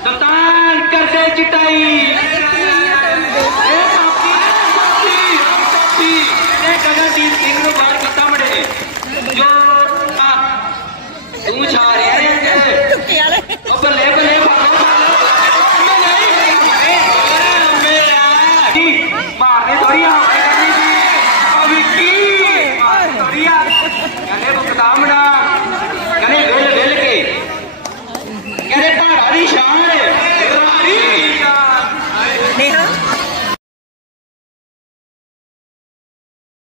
ਸੁਲਤਾਨ ਕਰਦੇ ਚਟਾਈ। ਇਹ copy copy copy ਇਹ ਗਗਨਦੀਪ ਸਿੰਘ ਨੂੰ ਬਾਹਰ ਕੀਤਾ ਮੜੇ ਜੋ ਆ ਤੂੰ ਛਾ ਰਿਹਾ Aí já.